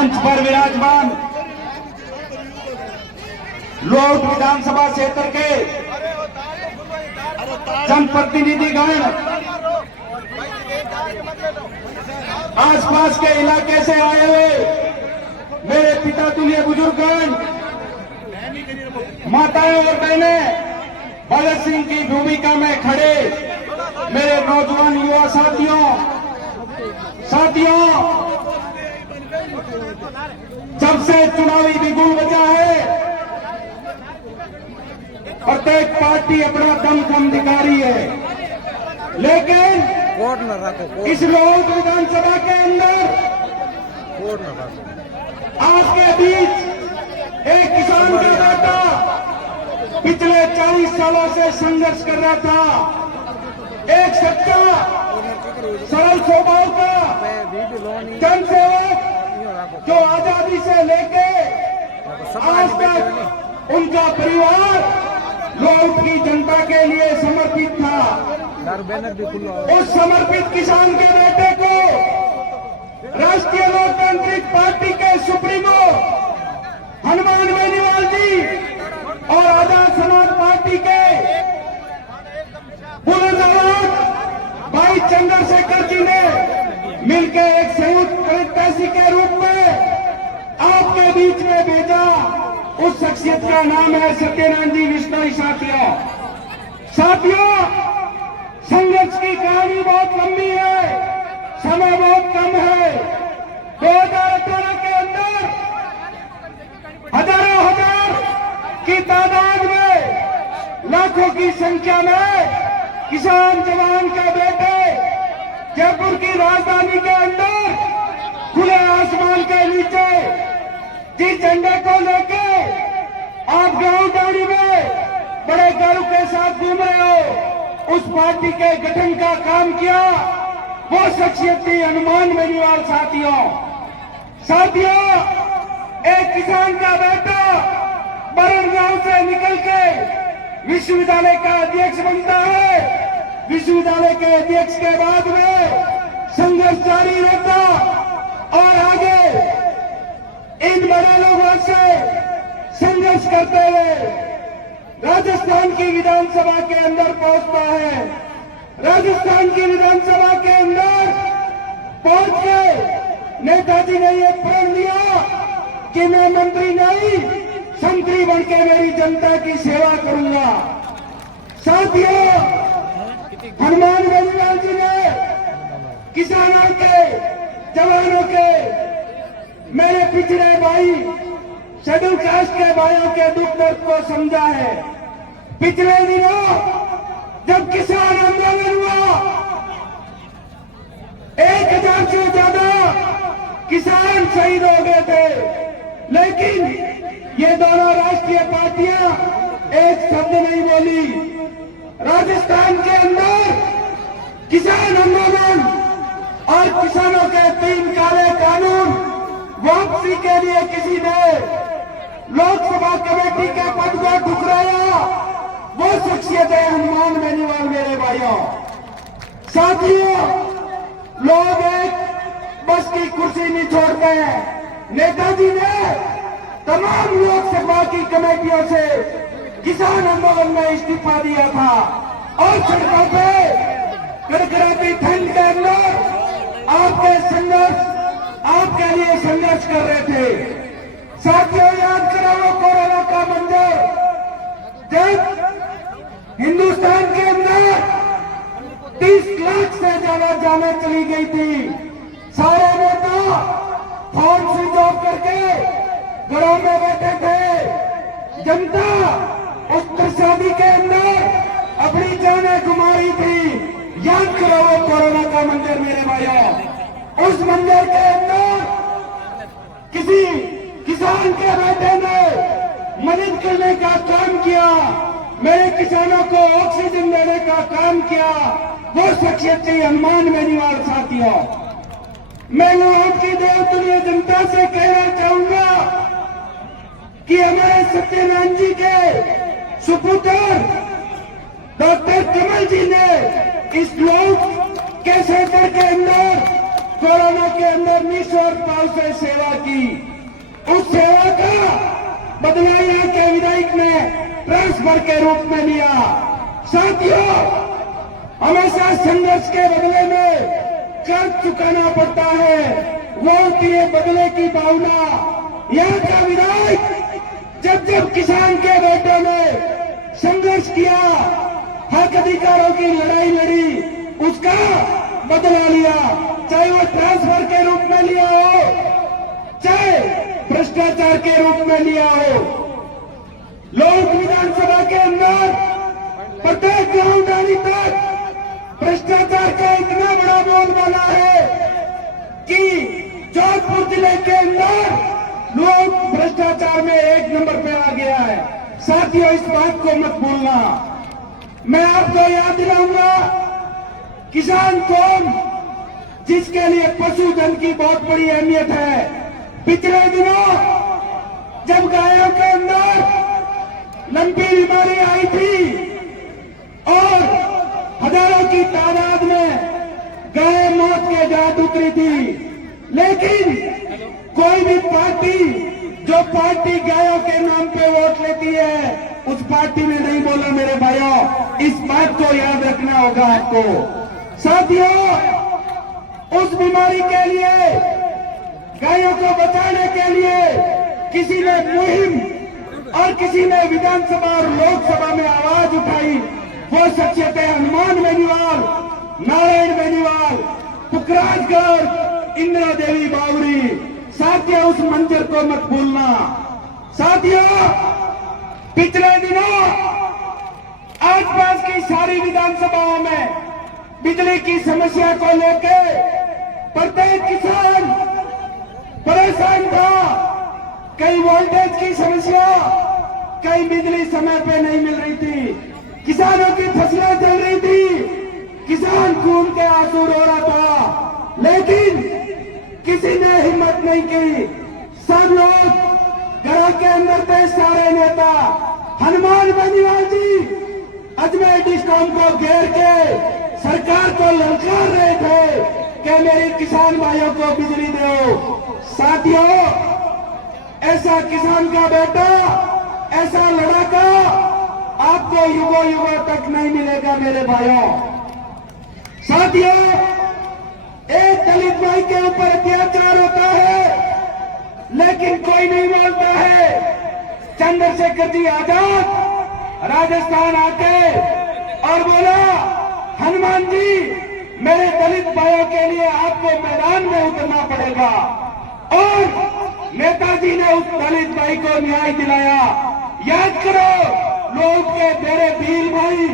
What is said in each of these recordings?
मंच पर विराजमान लोट विधानसभा क्षेत्र के जनप्रतिनिधिगण, आसपास के इलाके से आए हुए मेरे पिता तुल्य बुजुर्गगण, माताएं और बहनें, भगत सिंह की भूमिका में खड़े मेरे नौजवान युवा साथियों, जब से चुनावी बिगुल बजा है, प्रत्येक पार्टी अपना दमखम दिखा रही है, लेकिन इस लोक विधानसभा के अंदर आपके बीच एक किसान का बेटा पिछले 40 सालों से संघर्ष कर रहा था, एक सच्चा सरल स्वभाव का जनसेवक जो आजादी से लेके आज तक उनका परिवार लोट की जनता के लिए समर्पित था। उस समर्पित किसान के बेटे को राष्ट्रीय लोकतांत्रिक पार्टी के सुप्रीमो हनुमान बेनीवाल जी और आजाद समाज पार्टी के बुलंद आवाज भाई चंद्रशेखर जी ने मिलकर एक संयुक्त प्रत्याशी के रूप में आपके बीच में भेजा। उस शख्सियत का नाम है सत्यनारायण जी विश्नोई। साथियों, संघर्ष की कहानी बहुत लंबी है, समय बहुत कम है। 2018 के अंदर हजारों हजार की तादाद में, लाखों की संख्या में किसान जवान के बेटे जयपुर की राजधानी के अंदर खुले आसमान के नीचे जिस झंडे को लेके आप गांव गाड़ी में बड़े गर्व के साथ घूम रहे हो, उस पार्टी के गठन का काम किया वो शख्सियत थी हनुमान बेनीवाल। साथियों, एक किसान का बेटा बरन गांव से निकल के विश्वविद्यालय का अध्यक्ष बनता है। विश्वविद्यालय के अध्यक्ष के बाद में संघर्ष जारी रहता और आगे इन बड़े लोगों से संघर्ष करते हुए राजस्थान की विधानसभा के अंदर पहुंचता है। राजस्थान की विधानसभा के अंदर पहुंच के नेताजी ने यह प्रण लिया कि मैं मंत्री नहीं, संतरी बनके मेरी जनता की सेवा करूंगा। साथियों, हनुमान बेनीवाल जी ने किसानों के, जवानों के, मेरे पिछड़े भाई शेड्यूल कास्ट के भाइयों के दुख दर्द को समझा है। पिछले दिनों जब किसान आंदोलन हुआ, 1000 से ज्यादा किसान शहीद हो गए थे, लेकिन ये दोनों राष्ट्रीय पार्टियां एक शब्द नहीं बोली। राजस्थान के अंदर किसान आंदोलन और किसानों के 3 काले कानून वापसी के लिए किसी ने लोकसभा कमेटी के पद को ठुकराया, वो शख्सियत है हनुमान बेनीवाल मेरे भाइयों। साथियों, लोग एक बस की कुर्सी नहीं छोड़ते हैं। नेताजी ने तमाम लोकसभा की कमेटियों से किसान आंदोलन में इस्तीफा दिया था और सड़कों पे कड़कड़ाती ठंड के अंदर आपके लिए संघर्ष कर रहे थे। साथियों, याद करो वो कोरोना का मंजर, जब हिंदुस्तान के अंदर 30 लाख से ज्यादा जानें चली गई थी, सारे नेता फोन स्विच ऑफ करके घरों में बैठे थे। जनता उस त्रसादी के अंदर अपनी जानें गुमा रही थी। याद करो वो कोरोना का मंजर मेरे भाइयों। उस मंजर के अंदर किसी किसान के बेटे ने मदद करने का काम किया, मेरे किसानों को ऑक्सीजन देने का काम किया, वो शख्सियत थी हनुमान बेनीवाल। साथियों, मैं लोग की देवतुल्य जनता से कहना चाहूंगा कि हमारे सत्यनारायण जी के सुपुत्र डॉक्टर कमल जी ने इस लोक के क्षेत्र के अंदर कोरोना के अंदर निस्वार्थ भाव से सेवा की, उस सेवा का बदला यहाँ के विधायक ने ट्रांसफर के रूप में लिया। साथियों, हमेशा संघर्ष के बदले में कर्ज चुकाना पड़ता है, वो होती है बदले की भावना। यहाँ का विधायक जब जब किसान के बेटों ने संघर्ष किया, हक अधिकारों की लड़ाई लड़ी, उसका बदला लिया, चाहे वो ट्रांसफर के रूप में लिया हो, चाहे भ्रष्टाचार के रूप में लिया हो। लोग विधानसभा के अंदर प्रत्येक गांव डाली तक भ्रष्टाचार का इतना बड़ा बोलबाला है कि जोधपुर जिले के अंदर लोग भ्रष्टाचार में 1 नंबर पे आ गया है। साथियों, इस बात को मत भूलना। मैं आपको याद दिलाऊंगा, किसान कौन जिसके लिए पशुधन की बहुत बड़ी अहमियत है। पिछले दिनों जब गायों के अंदर लंबी बीमारी आई थी और हजारों की तादाद में गाय मौत के घाट उतरी थी, लेकिन कोई भी पार्टी जो पार्टी गायों के नाम पे वोट लेती है, उस पार्टी ने नहीं बोला मेरे भाइयों। इस बात को याद रखना होगा आपको। साथियों, उस बीमारी के लिए, गायों को बचाने के लिए किसी ने मुहिम और किसी ने विधानसभा और लोकसभा में आवाज उठाई। वो शख्सियत है हनुमान बेनीवाल, नारायण बेनीवाल, पुखराजगढ़, इंदिरा देवी बावरी। साथियों, उस मंजर को मत भूलना। साथियों, पिछले दिनों आसपास की सारी विधानसभाओं में बिजली की समस्या को लेकर प्रत्येक किसान परेशान था। कई वोल्टेज की समस्या, कई बिजली समय पे नहीं मिल रही थी, किसानों की फसलें जल रही थी, किसान खून के आंसू रो रहा था, लेकिन किसी ने हिम्मत नहीं की। सब लोग घर के अंदर थे, सारे नेता। हनुमान बेनीवाल जी अजमेर डिस्कॉम को घेर के सरकार को ललकार रहे थे कि मेरे किसान भाइयों को बिजली दो। साथियों, ऐसा किसान का बेटा, ऐसा लड़ाका आपको युगों युगों तक नहीं मिलेगा मेरे भाइयों। साथियों, एक दलित भाई के ऊपर अत्याचार होता है लेकिन कोई नहीं बोलता है। चंद्रशेखर जी आजाद राजस्थान आके और बोला, हनुमान जी मेरे दलित भाइयों के लिए आपको मैदान में उतरना पड़ेगा, और नेताजी ने उस दलित भाई को न्याय दिलाया। याद करो, लोग के मेरे भील भाई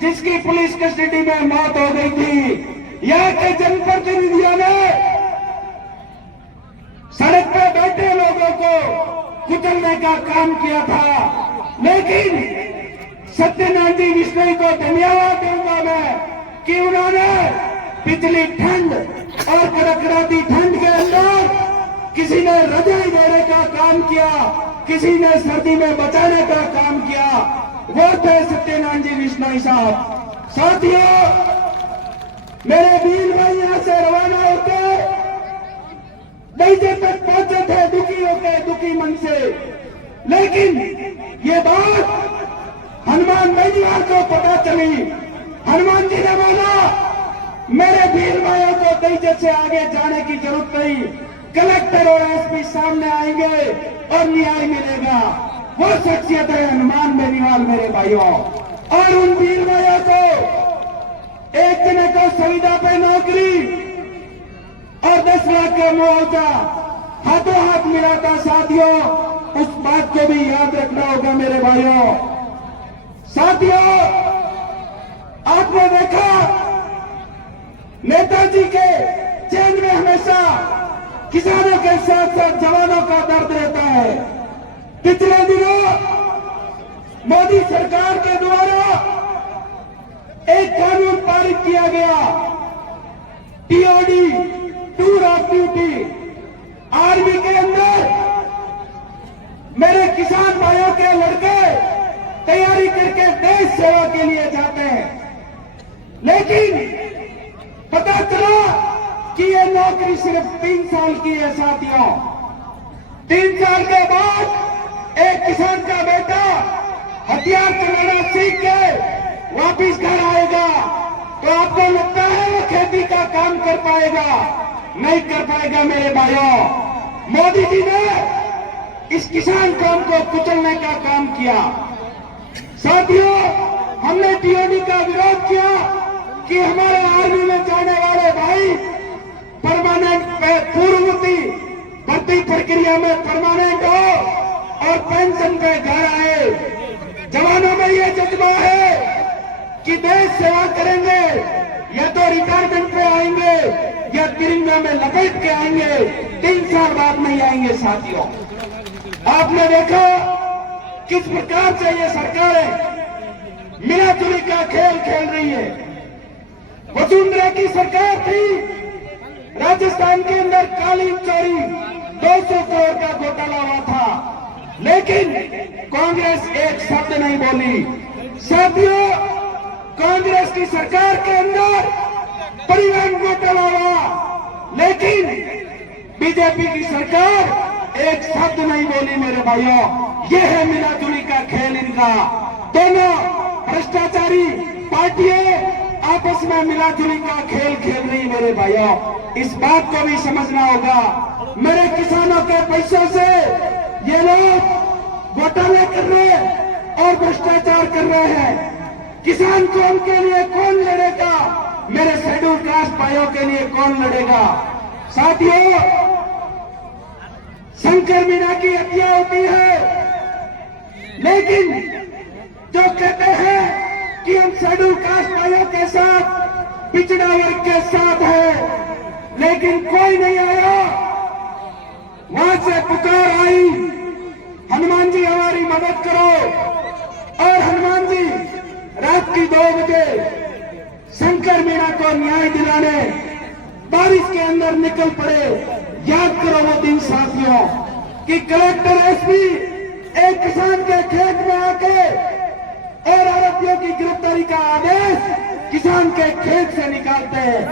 जिसकी पुलिस कस्टडी में मौत हो गई थी, यहाँ के जनप्रतिनिधियों ने सड़क पर बैठे लोगों को कुचलने का काम किया था। लेकिन सत्यनारायण जी विश्नोई को धन्यवाद दूंगा मैं कि उन्होंने पिछली ठंड और कड़कड़ाती ठंड के अंदर किसी ने रजाई देने का काम किया, किसी ने सर्दी में बचाने का काम किया। वो थे सत्यनारायण जी विश्नोई साहब। साथियों, मेरे वीर भाई यहां से रवाना होते नीचे तक पहुंचे थे दुखी होकर, दुखी मन से, लेकिन ये बात हनुमान बेनीवाल को पता चली। हनुमान जी ने बोला, मेरे वीर भाइयों को तेजी से आगे जाने की जरूरत नहीं, कलेक्टर और एसपी सामने आएंगे और न्याय मिलेगा। वो शख्सियत है हनुमान बेनीवाल मेरे भाइयों। और उन वीर भाइयों को एक जने को संविदा पे नौकरी और 10 लाख का मुआवजा हाथों हाथ मिला था। साथियों, उस बात को भी याद रखना होगा मेरे भाइयों। साथियों, आपने देखा नेताजी के चेन में हमेशा किसानों के साथ साथ जवानों का दर्द रहता है। पिछले दिनों मोदी सरकार के द्वारा एक कानून पारित किया गया, TOD, tour of duty. Army के अंदर मेरे किसान भाइयों के लड़के तैयारी करके देश सेवा के लिए जाते हैं, लेकिन पता चला कि ये नौकरी सिर्फ 3 साल की है साथियों। 3 साल के बाद एक किसान का बेटा हथियार चलाना सीख के वापिस घर आएगा तो आपको लगता है वो खेती का काम कर पाएगा? नहीं कर पाएगा मेरे भाइयों। मोदी जी ने इस किसान कौम को कुचलने का काम किया। साथियों, हमने टीओडी का विरोध किया कि हमारे आर्मी में जाने वाले भाई परमानेंट पूर्ववर्ती भर्ती प्रक्रिया में परमानेंट हो और पेंशन पे घर आए। जवानों में ये जज्बा है कि देश सेवा करेंगे, या तो रिटायरमेंट पे आएंगे या तिरंगा में लपेट के आएंगे, 3 साल बाद नहीं आएंगे। साथियों, आपने देखा किस प्रकार से ये सरकारें मिलाजुली का खेल खेल रही है। वसुंधरा की सरकार थी, राजस्थान के अंदर कालीन चोरी 200 करोड़ का घोटाला हुआ था, लेकिन कांग्रेस एक शब्द नहीं बोली। साथियों, कांग्रेस की सरकार के अंदर परिवहन घोटाला हुआ, लेकिन बीजेपी की सरकार एक शब्द नहीं बोली। मेरे भाइयों, यह है मिलाजुली का खेल इनका। दोनों भ्रष्टाचारी पार्टियां आपस में मिलाजुली का खेल खेल रही। मेरे भाइयों, इस बात को भी समझना होगा। मेरे किसानों के पैसों से ये लोग घोटाले कर रहे हैं और भ्रष्टाचार कर रहे हैं। किसान कौम के लिए कौन लड़ेगा? मेरे शेड्यूल कास्ट भाइयों के लिए कौन लड़ेगा? साथियों, शंकर मीणा की हत्या होती है, लेकिन जो कहते हैं कि हम शेड्यूल कास्ट भाइयों के साथ, पिछड़ा वर्ग के साथ है, लेकिन कोई नहीं आया। वहां से पुकार आई, हनुमान जी हमारी मदद करो, और हनुमान जी रात की 2 बजे शंकर मीणा को न्याय दिलाने बारिश के अंदर निकल पड़े। याद करो वो दिन साथियों कि कलेक्टर एसपी एक किसान के खेत में आके और आरोपियों की गिरफ्तारी का आदेश किसान के खेत से निकालते हैं।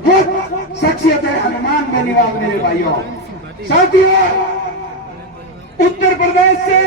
वो शख्सियत है हनुमान बेनीवाल। मेरे भाइयों, साथियों, उत्तर प्रदेश से